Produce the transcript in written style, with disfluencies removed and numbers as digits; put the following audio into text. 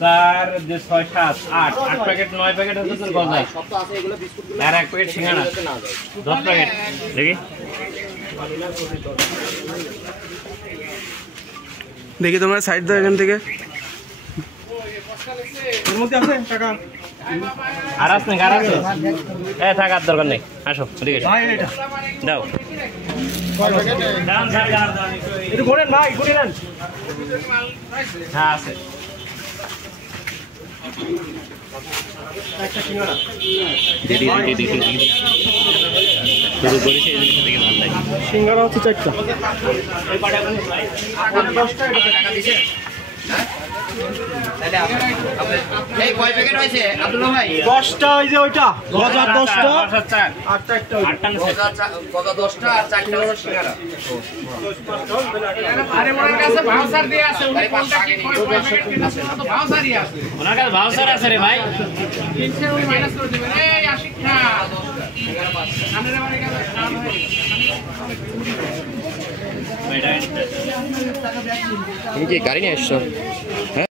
4 যে 6 7 8 8 packet 9 packet আছে তোর গজা সব তো আছে এগুলো বিস্কুটগুলো আর এক প্যাকেট সিঙ্গারা 10 প্যাকেট দেখি দেখি তোমরা সাইড দাও এখান থেকে এর মধ্যে আছে টাকা আর আছে না গারাজ এ থাকার দরকার নেই আসো ঠিক আছে ভাই এটা দাও কয় প্যাকেট দাম স্যার গারাজ দাও একটু ঘোরেন ভাই ঘুরে নেন হ্যাঁ আছে একটা সিঙ্গারা দিদি শুরু করেছে এই জিনিস থেকে ভালো লাগে সিঙ্গারা হচ্ছে 4টা এই পাটা কোন ভাই 10টা টাকা দিছে তাহলে এই কয় প্যাকেট হয়েছে আব্দুল্লাহ ভাই 10টা ওই যে ওইটা গজা 10টা 4 আটটা একটা ওই 8টা গজা 10টা আর 4টা হলো সিঙ্গারা আরে ওনার কাছে ভাউচার দিয়ে আছে উনি কোনটা কি কয় প্যাকেট কিনেছেন তো ভাউচারই আছে ওনার কাছে ভাউচার আছে রে ভাই কিনছে উনি মাইনাস করে দিবেন এই আশিক খা আনের বাড়ি কাছে কাম হয় এটা তুমি কি গাড়ি নিয়ে এসছো?